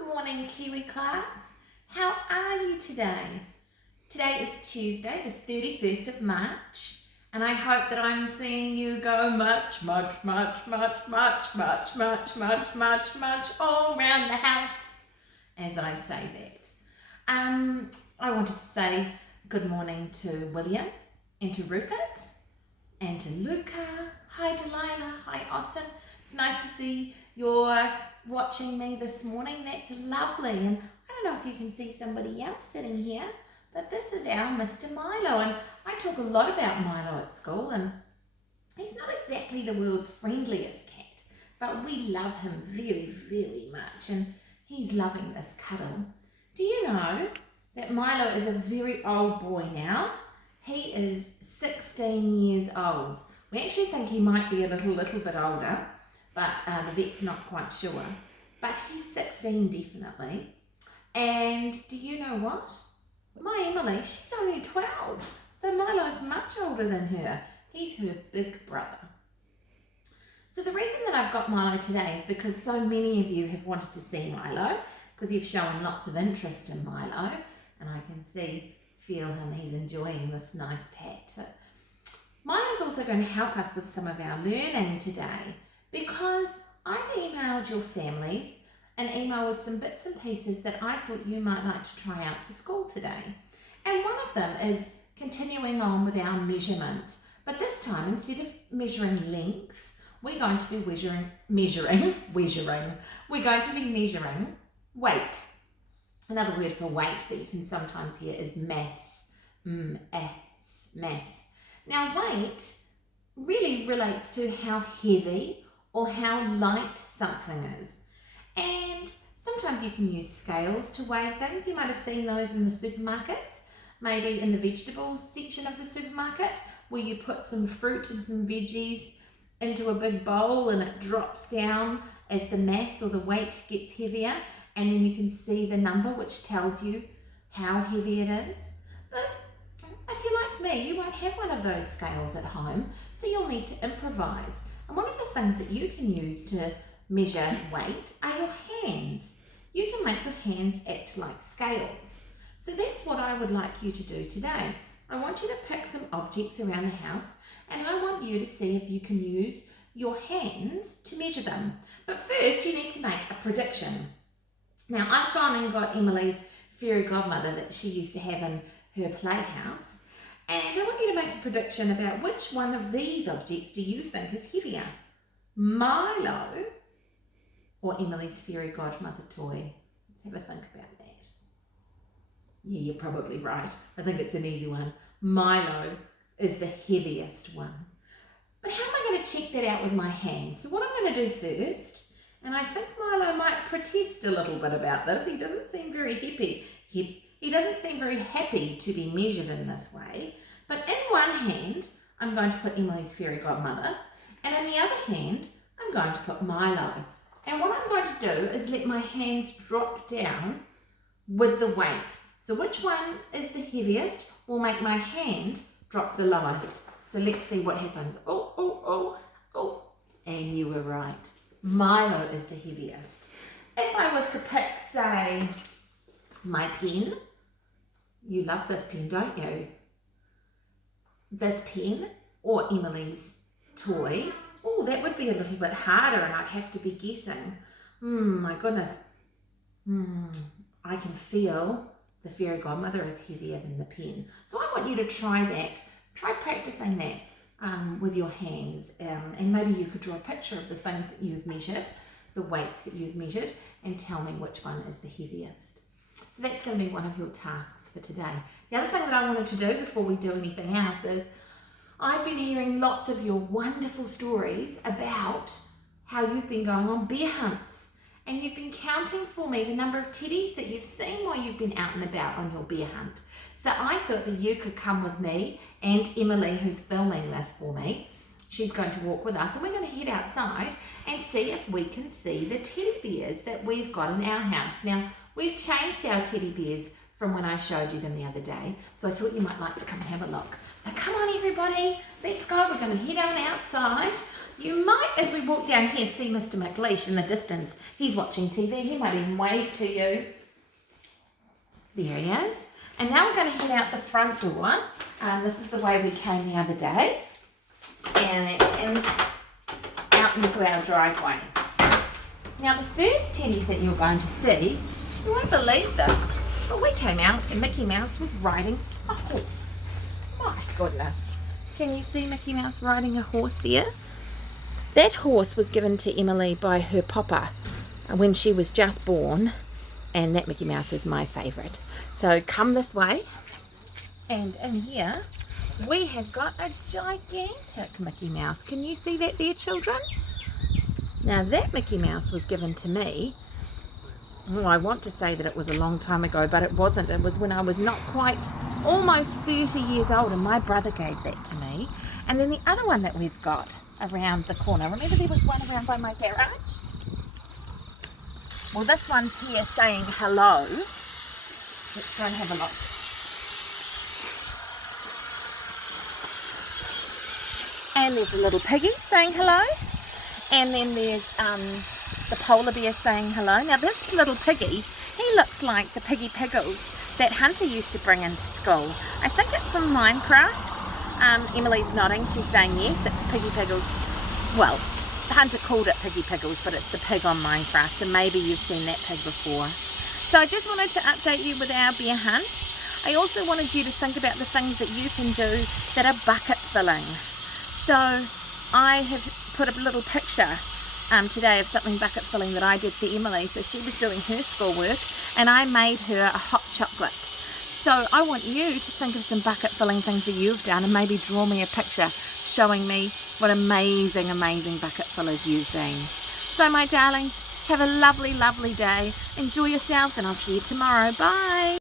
Good morning, Kiwi class. How are you today? Today is Tuesday, the 31st of March, and I hope that I'm seeing you go much all around the house as I say that. I wanted to say good morning to William and to Rupert and to Luca. Hi Delilah, hi Austin. It's nice to see you're watching me this morning. That's lovely. And I don't know if you can see somebody else sitting here, but this is our Mr. Milo. And I talk a lot about Milo at school, and he's not exactly the world's friendliest cat, but we love him very, very much. And he's loving this cuddle. Do you know that Milo is a very old boy now? He is 16 years old. We actually think he might be a little bit older, but the vet's not quite sure. But he's 16 definitely. And do you know what? My Emily, she's only 12. So Milo's much older than her. He's her big brother. So the reason that I've got Milo today is because so many of you have wanted to see Milo, because you've shown lots of interest in Milo, and I can feel him, he's enjoying this nice pet. Milo's also going to help us with some of our learning today, because I've emailed your families an email with some bits and pieces that I thought you might like to try out for school today. And one of them is continuing on with our measurements, but this time instead of measuring length, we're going to be measuring weight. Another word for weight that you can sometimes hear is mass. Mass. Now weight really relates to how heavy or how light something is. And sometimes you can use scales to weigh things. You might have seen those in the supermarkets, maybe in the vegetables section of the supermarket, where you put some fruit and some veggies into a big bowl and it drops down as the mass or the weight gets heavier, and then you can see the number which tells you how heavy it is. But if you're like me, you won't have one of those scales at home, so you'll need to improvise. And one of the things that you can use to measure weight are your hands. You can make your hands act like scales. So that's what I would like you to do today. I want you to pick some objects around the house, and I want you to see if you can use your hands to measure them. But first you need to make a prediction. Now I've gone and got Emily's fairy godmother that she used to have in her playhouse, and I want you to make a prediction about which one of these objects do you think is heavier, Milo or Emily's fairy godmother toy? Let's have a think about that. Yeah, you're probably right. I think it's an easy one. Milo is the heaviest one. But how am I going to check that out with my hands? So what I'm going to do first, and I think Milo might protest a little bit about this. He doesn't seem very happy. He doesn't seem very happy to be measured in this way. But in one hand, I'm going to put Emily's fairy godmother, and in the other hand, I'm going to put Milo. And what I'm going to do is let my hands drop down with the weight. So which one is the heaviest will make my hand drop the lowest. So let's see what happens. Oh. And you were right. Milo is the heaviest. If I was to pick, say, my pen, you love this pen, don't you? This pen or Emily's toy, oh, that would be a little bit harder and I'd have to be guessing. My goodness. I can feel the fairy godmother is heavier than the pen. So I want you to try that. Try practicing that with your hands, and maybe you could draw a picture of the things that you've measured, the weights that you've measured, and tell me which one is the heaviest. So that's going to be one of your tasks for today. The other thing that I wanted to do before we do anything else is I've been hearing lots of your wonderful stories about how you've been going on bear hunts, and you've been counting for me the number of teddies that you've seen while you've been out and about on your bear hunt. So I thought that you could come with me and Emily, who's filming this for me. She's going to walk with us, and we're going to head outside and see if we can see the teddy bears that we've got in our house. Now, we've changed our teddy bears from when I showed you them the other day, so I thought you might like to come and have a look. So come on everybody, let's go. We're going to head on outside. You might, as we walk down here, see Mr. McLeish in the distance. He's watching TV. He might even wave to you. There he is. And now we're going to head out the front door. This is the way we came the other day. And out into our driveway. Now the first tennies that you're going to see, you won't believe this, but we came out and Mickey Mouse was riding a horse. My goodness. Can you see Mickey Mouse riding a horse there? That horse was given to Emily by her papa when she was just born, and that Mickey Mouse is my favourite. So come this way, and in here we have got a gigantic Mickey Mouse. Can you see that there, children? Now that Mickey Mouse was given to me, oh, I want to say that it was a long time ago, but it wasn't. It was when I was not quite, almost 30 years old, and my brother gave that to me. And then the other one that we've got around the corner, remember there was one around by my garage? Well, this one's here saying hello. Let's go and have a look. And there's a little piggy saying hello. And then there's the polar bear saying hello. Now this little piggy, he looks like the Piggy Piggles that Hunter used to bring into school. I think it's from Minecraft. Emily's nodding, she's saying yes, it's Piggy Piggles. Well, Hunter called it Piggy Piggles, but it's the pig on Minecraft, so maybe you've seen that pig before. So I just wanted to update you with our bear hunt. I also wanted you to think about the things that you can do that are bucket filling. So I have put a little picture today of something bucket filling that I did for Emily. So she was doing her schoolwork and I made her a hot chocolate. So I want you to think of some bucket filling things that you've done and maybe draw me a picture showing me what amazing, amazing bucket fillers you've been. So my darlings, have a lovely, lovely day. Enjoy yourselves and I'll see you tomorrow. Bye.